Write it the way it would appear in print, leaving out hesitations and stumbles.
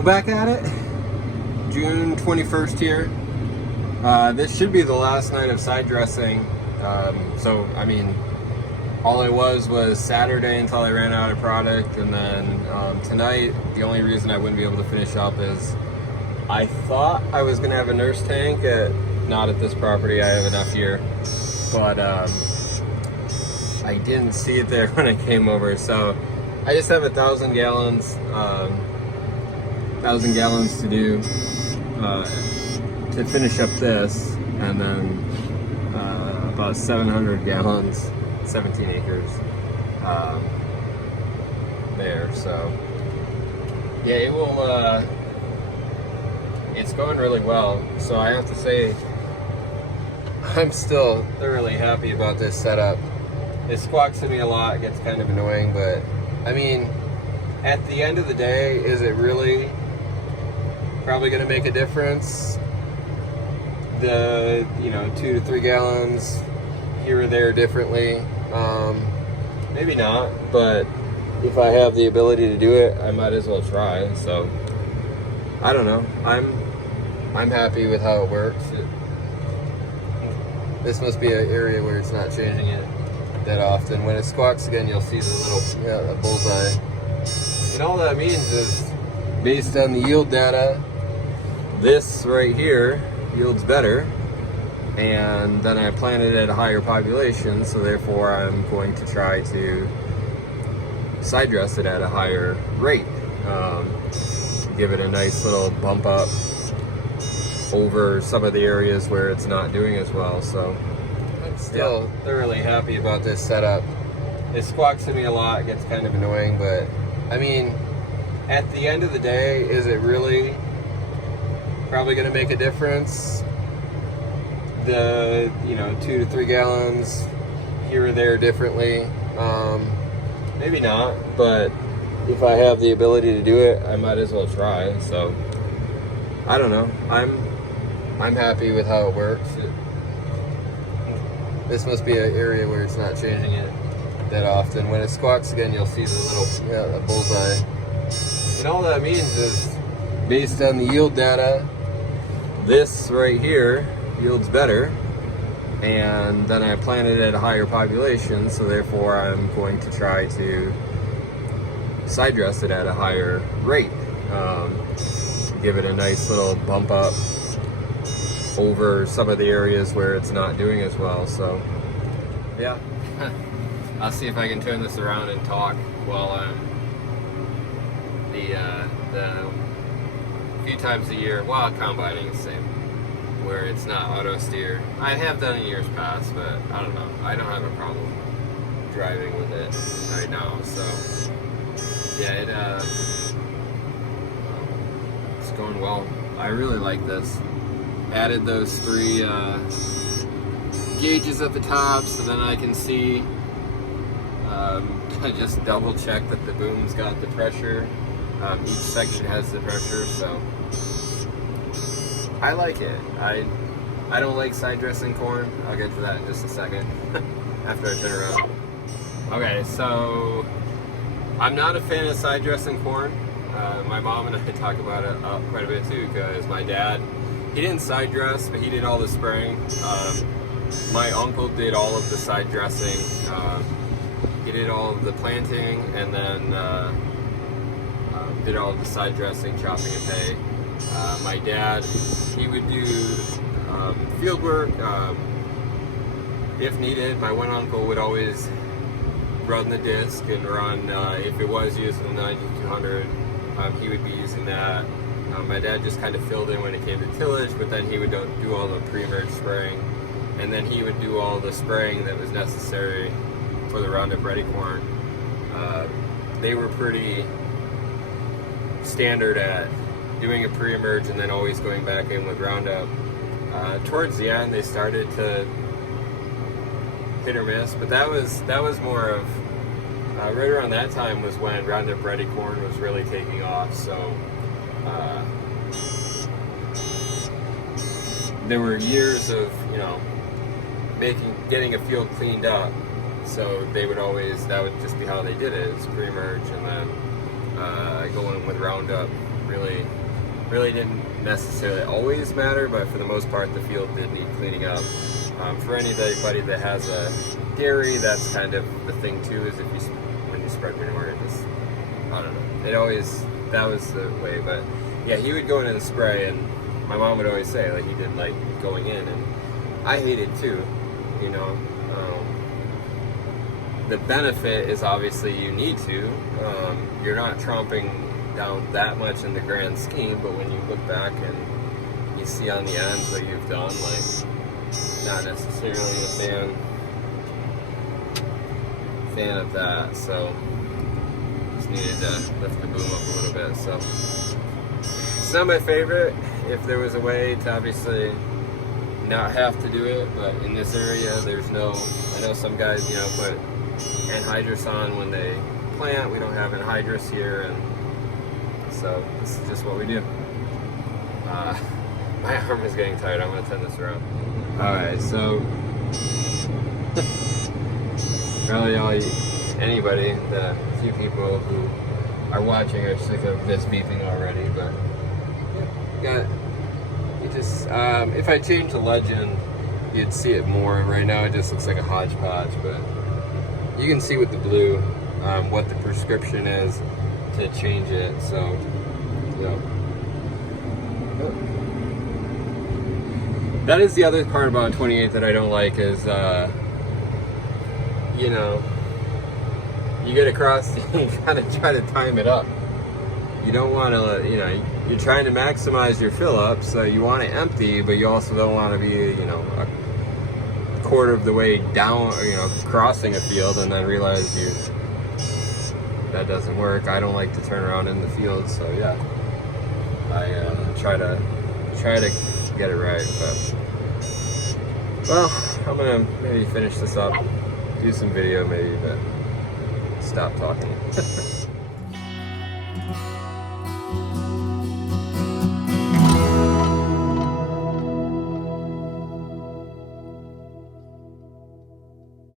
We're back at it. June 21st here. This should be the last night of side dressing. I mean, all it was Saturday until I ran out of product, and then tonight, the only reason I wouldn't be able to finish up is I thought I was going to have a nurse tank. Not at this property, I have enough here. But I didn't see it there when I came over, so I just have 1,000 gallons. 1,000 gallons to do to finish up this, and then about 700 gallons, 17 acres there. So yeah, it will. It's going really well. So I have to say, I'm still thoroughly happy about this setup. It squawks at me a lot, it gets kind of annoying, but I mean, at the end of the day, is it really probably going to make a difference? The 2 to 3 gallons here or there differently, maybe not, but if I have the ability to do it, I might as well try. So I don't know, I'm happy with how it works. This must be an area where it's not changing it that often. When it squawks again, you'll see the little bullseye, and all that means is, based on the yield data, this right here yields better, and then I planted at a higher population, so therefore I'm going to try to side dress it at a higher rate, give it a nice little bump up over some of the areas where it's not doing as well. So I'm still thoroughly happy about this setup. It squawks at me a lot, it gets kind of annoying, but I mean, at the end of the day, is it really probably going to make a difference? The 2 to 3 gallons here or there differently, maybe not, but if I have the ability to do it, I might as well try. So I don't know, I'm happy with how it works. This must be an area where it's not changing it that often. When it squawks again, you'll see the little bullseye, and all that means is, based on the yield data, this right here yields better, and then I planted at a higher population, so therefore I'm going to try to side dress it at a higher rate, give it a nice little bump up over some of the areas where it's not doing as well. So yeah, I'll see if I can turn this around and talk while I'm the few times a year while combining the same, where it's not auto steer. I have done in years past, but I don't know, I don't have a problem driving with it right now. So yeah, it's going well. I really like this. Added those 3 gauges at the top, so then I can see. I just double check that the boom's got the pressure. Each section has the pressure, so I like it. I don't like side dressing corn. I'll get to that in just a second after I turn around. Okay, so I'm not a fan of side dressing corn. My mom and I talk about it quite a bit too, because my dad, he didn't side dress, but he did all the spraying. My uncle did all of the side dressing. He did all of the planting, and then did all of the side dressing, chopping and hay. My dad, he would do field work if needed. My one uncle would always run the disc and run, if it was using the 9200, he would be using that. My dad just kind of filled in when it came to tillage, but then he would do all the pre-merge spraying, and then he would do all the spraying that was necessary for the Roundup Ready corn. They were pretty standard at doing a pre-emerge and then always going back in with Roundup. Towards the end, they started to hit or miss, but that was more of right around that time was when Roundup Ready corn was really taking off. So there were years of getting a field cleaned up. So they would always, that would just be how they did it. It's pre-merge and then go in with Roundup really didn't necessarily always matter, but for the most part, the field did need cleaning up. For anybody that has a dairy, that's kind of the thing too. Is when you spread manure, it just, I don't know. That was the way. But yeah, he would go in and spray, and my mom would always say like he didn't like going in, and I hate it too. You know. The benefit is obviously you need to. You're not tromping down that much in the grand scheme, but when you look back and you see on the ends what you've done, like, not necessarily a fan of that. So just needed to lift the boom up a little bit. So it's not my favorite. If there was a way to obviously not have to do it, but in this area there's no, I know some guys, you know, put anhydrous on when they plant. We don't have anhydrous here, and so this is just what we do. My arm is getting tired. I'm going to turn this around. Alright, so probably anybody, the few people who are watching are sick of this beeping already, but if I change the legend, you'd see it more. Right now it just looks like a hodgepodge, but you can see with the blue what the prescription is to change it. So, yeah. That is the other part about 28 that I don't like is, you know, you get across, you gotta try to time it up. You don't want to, you know, you're trying to maximize your fill up, so you want it empty, but you also don't want to be, you know, a quarter of the way down, you know, crossing a field and then realize that doesn't work. I don't like to turn around in the field, so yeah, I try to get it right. But well, I'm gonna maybe finish this up, do some video maybe, but stop talking.